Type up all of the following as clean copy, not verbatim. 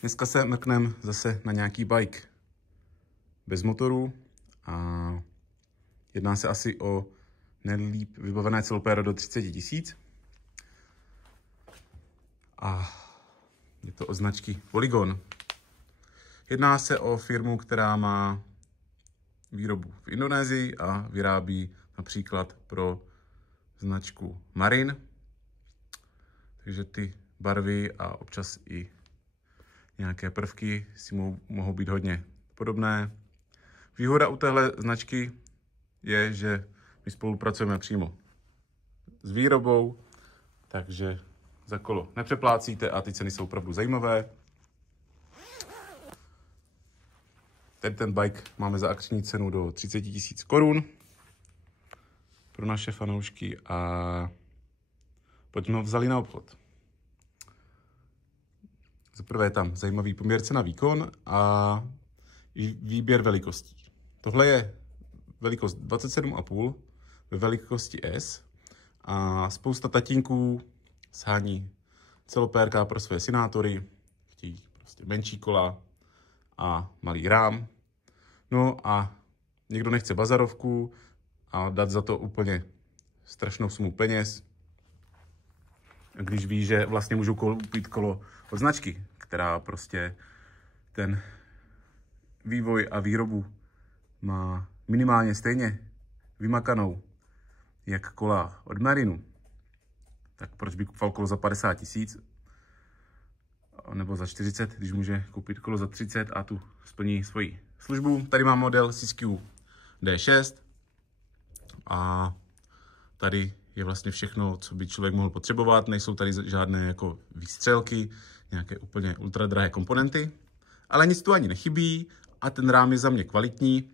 Dneska se mrkneme zase na nějaký bike bez motoru a jedná se asi o nejlíp vybavené celopéro do 30 000. A je to od značky Polygon. Jedná se o firmu, která má výrobu v Indonésii a vyrábí například pro značku Marin. Takže ty barvy a občas i nějaké prvky si mohou být hodně podobné. Výhoda u téhle značky je, že my spolupracujeme přímo s výrobou, takže za kolo nepřeplácíte a ty ceny jsou opravdu zajímavé. Ten bike máme za akční cenu do 30 000 korun pro naše fanoušky a pojďme ho vzali na obchod. Za prvé je tam zajímavý poměr cena výkon a výběr velikostí. Tohle je velikost 27,5 ve velikosti S a spousta tatínků shání celopérka pro své synátory, chtějí prostě menší kola a malý rám. No a někdo nechce bazarovku a dát za to úplně strašnou sumu peněz, když ví, že vlastně můžou koupit kolo od značky, která prostě ten vývoj a výrobu má minimálně stejně vymakanou jak kola od Marinu. Tak proč by kupoval kolo za 50 000 nebo za 40, když může koupit kolo za 30 a tu splní svoji službu. Tady mám model Siskiyou D6 a tady je vlastně všechno, co by člověk mohl potřebovat. Nejsou tady žádné jako výstřelky, nějaké úplně ultradrahé komponenty, ale nic tu ani nechybí a ten rám je za mě kvalitní.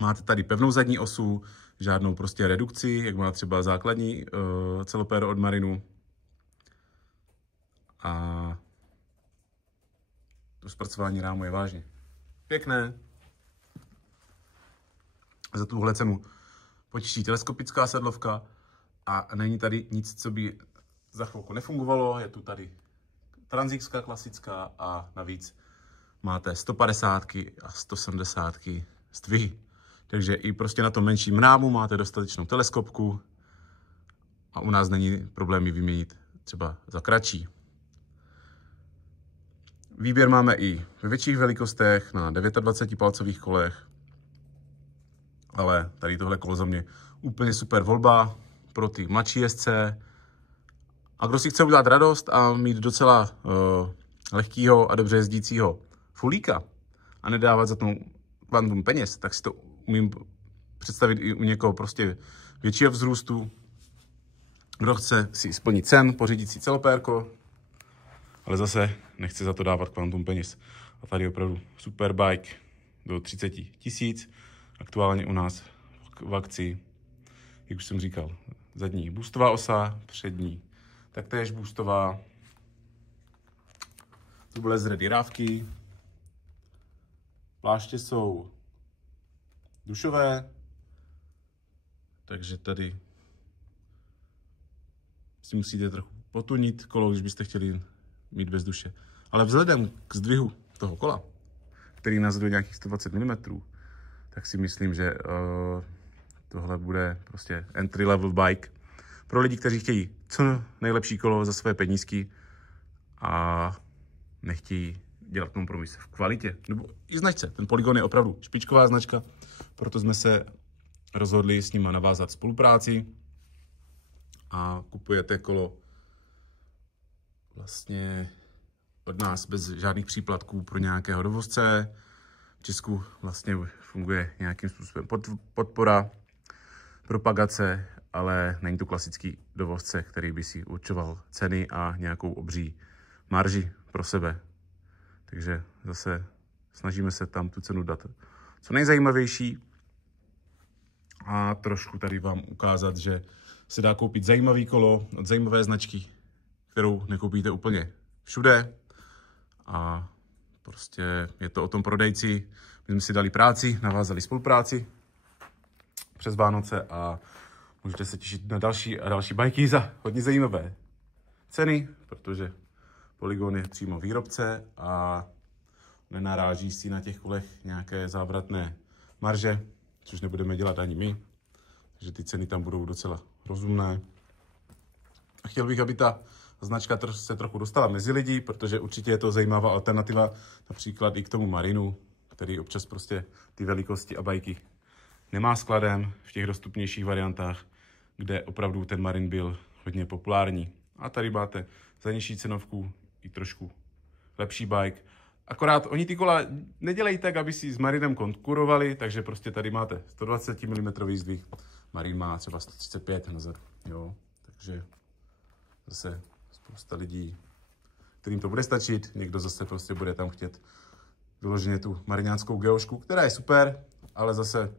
Máte tady pevnou zadní osu, žádnou prostě redukci, jak má třeba základní celopéro od Marinu. A to zpracování rámu je vážně pěkné. Za tuhle cenu potěší teleskopická sedlovka a není tady nic, co by za chvilku nefungovalo. Je tu tady tranzíkská klasická a navíc máte 150 a 170 zdvihy. Takže i prostě na tom menším rámu máte dostatečnou teleskopku a u nás není problém ji vyměnit třeba za kratší. Výběr máme i ve větších velikostech na 29 palcových kolech, ale tady tohle kolo za mě úplně super volba pro ty mladší jezdce. A kdo si chce udělat radost a mít docela lehkýho a dobře jezdícího fulíka a nedávat za to kvantum peněz, tak si to umím představit i u někoho prostě většího vzrůstu. Kdo chce si splnit sen, pořídit si celopérko, ale zase nechce za to dávat kvantum peněz. A tady je opravdu super bike do 30 000. Aktuálně u nás v akci, jak už jsem říkal, zadní boostová osa, přední taktéž boostová. Turbulence ready rávky. Pláště jsou dušové, takže tady si musíte trochu potunit kolo, když byste chtěli mít bez duše. Ale vzhledem k zdvihu toho kola, který nazve nějakých 120 mm, tak si myslím, že tohle bude prostě entry level bike pro lidi, kteří chtějí co nejlepší kolo za své penízky a nechtějí dělat kompromis v kvalitě. Nebo i značce. Ten Polygon je opravdu špičková značka, proto jsme se rozhodli s nima navázat spolupráci a kupujete kolo vlastně od nás bez žádných příplatků pro nějakého dovozce. V Česku vlastně funguje nějakým způsobem podpora, propagace, ale není to klasický dovozce, který by si určoval ceny a nějakou obří marži pro sebe. Takže zase snažíme se tam tu cenu dát co nejzajímavější a trošku tady vám ukázat, že se dá koupit zajímavý kolo od zajímavé značky, kterou nekoupíte úplně všude. A prostě je to o tom prodejci. My jsme si dali práci, navázali spolupráci přes Vánoce a můžete se těšit na další a další bajky za hodně zajímavé ceny, protože Polygon je přímo výrobce a nenaráží si na těch kolech nějaké závratné marže, což nebudeme dělat ani my. Takže ty ceny tam budou docela rozumné. A chtěl bych, aby ta značka se trochu dostala mezi lidi, protože určitě je to zajímavá alternativa, například i k tomu Marinu, který občas prostě ty velikosti a bajky nemá skladem v těch dostupnějších variantách, kde opravdu ten Marin byl hodně populární. A tady máte za nižší cenovku i trošku lepší bike. Akorát oni ty kola nedělají tak, aby si s Marinem konkurovali, takže prostě tady máte 120 mm zdvih, Marin má třeba 135 nazad, jo, takže zase spousta lidí, kterým to bude stačit, někdo zase prostě bude tam chtět vyloženě tu mariňánskou geošku, která je super, ale zase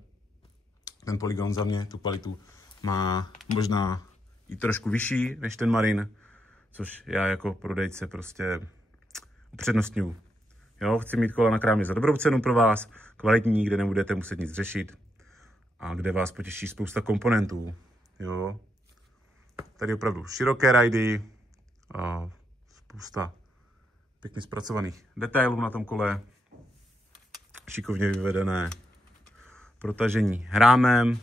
ten Polygon za mě tu kvalitu má možná i trošku vyšší než ten Marin, což já jako prodejce prostě upřednostňuji. Jo, chci mít kola na krámě za dobrou cenu pro vás, kvalitní, kde nebudete muset nic řešit a kde vás potěší spousta komponentů. Jo. Tady opravdu široké rajdy, a spousta pěkně zpracovaných detailů na tom kole, šikovně vyvedené protažení rámem,